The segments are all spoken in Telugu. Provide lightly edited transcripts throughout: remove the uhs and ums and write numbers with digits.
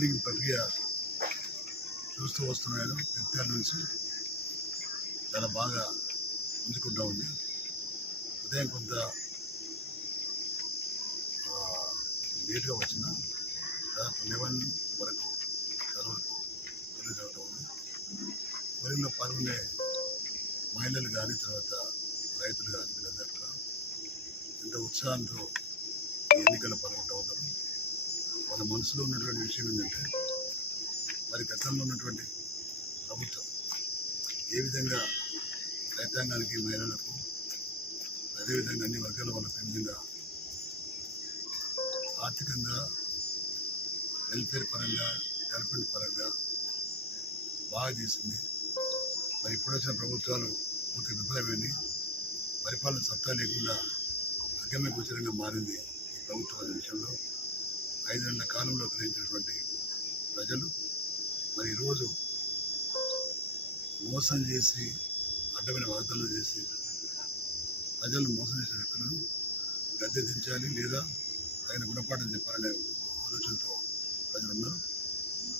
పోలింగ్ ప్రక్రియ చూస్తూ వస్తున్నాను. వ్యక్తుల నుంచి చాలా బాగా పుంజుకుంటూ ఉంది. ఉదయం కొంత లేట్గా వచ్చిన దాదాపు 11 వరకు పోలింగ్ జరుగుతూ ఉంది. పోలింగ్లో పాల్గొనే మహిళలు కానీ తర్వాత రైతులు కానీ వీళ్ళందరూ కూడా ఎంతో ఉత్సాహంతో ఎన్నికల్లో పాల్గొంటూ ఉన్నారు. వాళ్ళ మనసులో ఉన్నటువంటి విషయం ఏంటంటే మరి గతంలో ఉన్నటువంటి ప్రభుత్వం ఏ విధంగా రైతాంగానికి మహిళలకు అదేవిధంగా అన్ని వర్గాల వాళ్ళకు ఏ విధంగా ఆర్థికంగా వెల్ఫేర్ పరంగా డెవలప్మెంట్ పరంగా బాగా చేసింది. మరి ఇప్పుడు వచ్చిన ప్రభుత్వాలు పూర్తి విఫలమైంది. పరిపాలన సత్తా లేకుండా అగమ్య గోచరంగా మారింది ఈ ప్రభుత్వం అనే విషయంలో 5 నెలల కాలంలో గ్రహించినటువంటి ప్రజలు మరి ఈరోజు మోసం చేసి అడ్డమైన వాగ్దానాలు చేసి ప్రజలను మోసం చేసిన వ్యక్తులను గద్దె దించాలి లేదా తగిన గుణపాఠం చెప్పాలనే ఆలోచనతో ప్రజలు ఉన్నారు.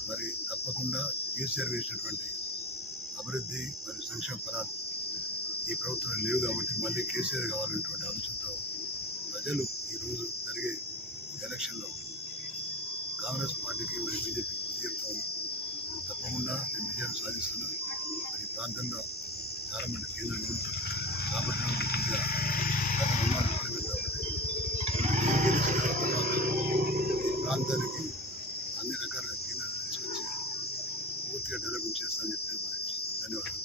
మరి తప్పకుండా కేసీఆర్ వేసినటువంటి అభివృద్ధి మరియు సంక్షేమ ఫలాలు ఈ ప్రభుత్వం లేవు కాబట్టి మళ్ళీ కేసీఆర్ కావాలనేటువంటి ఆలోచనతో ప్రజలు ఈరోజు జరిగే ఎలక్షన్లో కాంగ్రెస్ పార్టీకి మరి బీజేపీకి బుద్ధి చెప్తా ఉన్నారు. తప్పకుండా నేను విజయాన్ని సాధిస్తున్నాను. మరి ఈ ప్రాంతంలో చాలామంది కేంద్రం గురించి కాబట్టి ఈ ప్రాంతానికి అన్ని రకాల కేంద్రాలు తీసుకొచ్చి పూర్తిగా డెవలప్మెంట్ చేస్తానని చెప్పి ధన్యవాదాలు.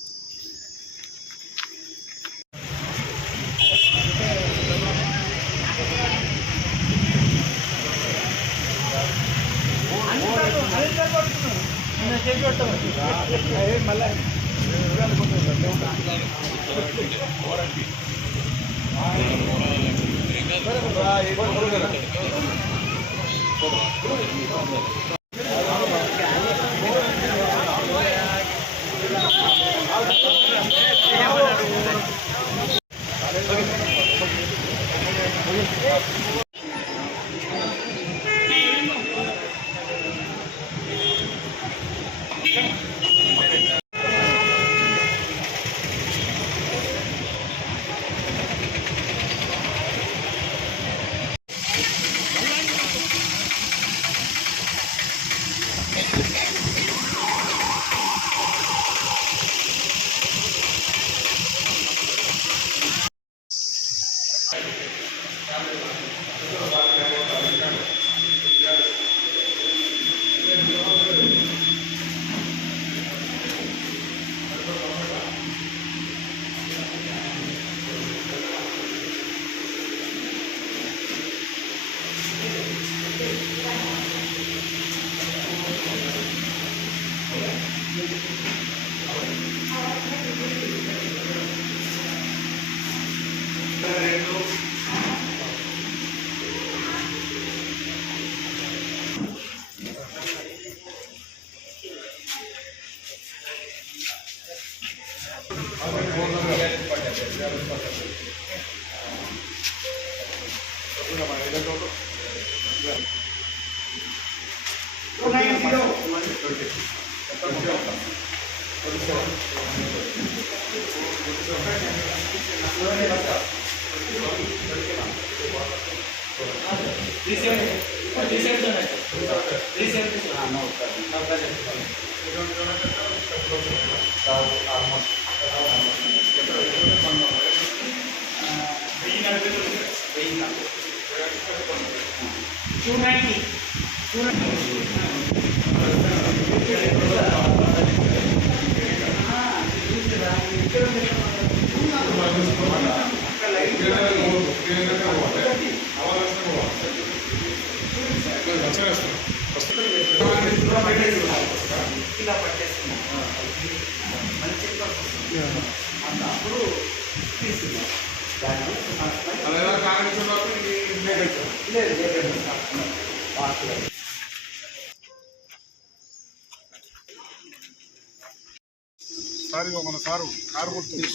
సార్ మన సారు కారు కొడుతుంది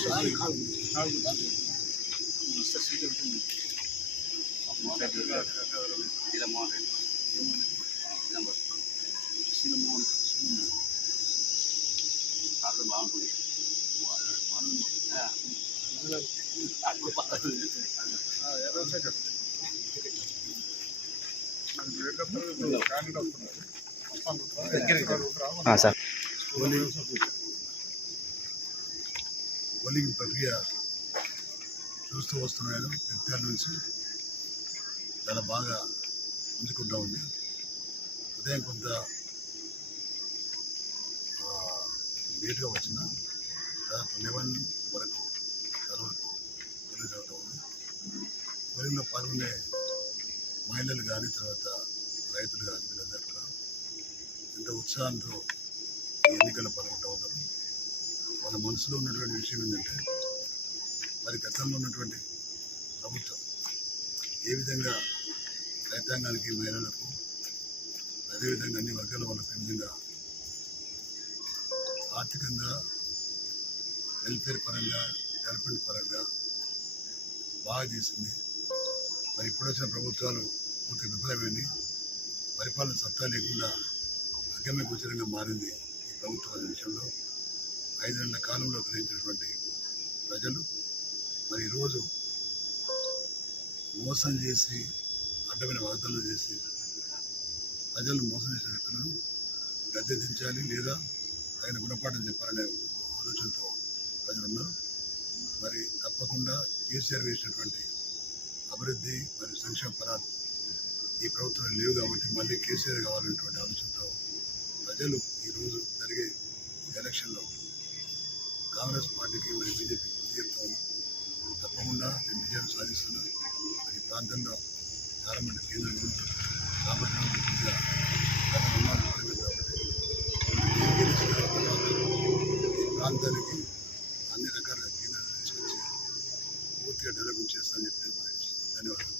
సినిమోహన్ అక్కడ బాగుంటుంది ఎర్రశేఖర్ క్యాండిడేట్ వస్తున్నారు సార్ పోలింగ్ ప్రక్రియ చూస్తూ వస్తున్నాను. వ్యక్తుల నుంచి చాలా బాగా పుంజుకుంటూ ఉంది. ఉదయం కొంత లేట్గా వచ్చిన దాదాపు 11 వరకు చాలా వరకు పోలింగ్ జరుగుతూ ఉంది. పోలింగ్లో పాల్గొనే మహిళలు కానీ తర్వాత రైతులు కానీ వీళ్ళందరూ కూడా ఎంతో ఉత్సాహంతో ఈ ఎన్నికల్లో పాల్గొంటూ ఉన్నారు. వాళ్ళ మనసులో ఉన్నటువంటి విషయం ఏంటంటే మరి గతంలో ఉన్నటువంటి ప్రభుత్వం ఏ విధంగా రైతాంగానికి మహిళలకు అదేవిధంగా అన్ని వర్గాల వాళ్ళకు ఏ విధంగా ఆర్థికంగా వెల్ఫేర్ పరంగా డెవలప్మెంట్ పరంగా బాగా చేసింది. మరి ఇప్పుడు వచ్చిన ప్రభుత్వాలు పూర్తి విఫలమైంది. పరిపాలన సత్తా లేకుండా అగమ్య గోచరంగా మారింది ఈ ప్రభుత్వం అనే విషయంలో 5 నెలల కాలంలో గ్రహించినటువంటి ప్రజలు మరి ఈరోజు మోసం చేసి అడ్డమైన వాగ్దానాలు చేసి ప్రజలను మోసం చేసిన వ్యక్తులను గద్దె దించాలి లేదా తగిన గుణపాఠం చెప్పాలనే ఆలోచనతో ప్రజలు ఉన్నారు. మరి తప్పకుండా కేసీఆర్ వేసినటువంటి అభివృద్ధి మరియు సంక్షేమ ఫలాలు ఈ ప్రభుత్వం లేవు కాబట్టి మళ్ళీ కేసీఆర్ కావాలనేటువంటి ఆలోచనతో ప్రజలు ఈరోజు జరిగే ఎలక్షన్లో కాంగ్రెస్ పార్టీకి మరియు బీజేపీకి బుద్ధి చెప్తా ఉన్నారు. తప్పకుండా నేను విజయాన్ని సాధిస్తున్నా. మరి ఈ ప్రాంతంలో చాలా మంది కేంద్రం కాబట్టి గత నిర్మాణం పడలేదు కాబట్టి గెలిచిన తర్వాత ఈ ప్రాంతానికి అన్ని రకాల కేంద్రాలు తీసుకొచ్చి పూర్తిగా డెవలప్మెంట్ చేస్తానని చెప్పి నేను భావిస్తున్నాను. ధన్యవాదాలు.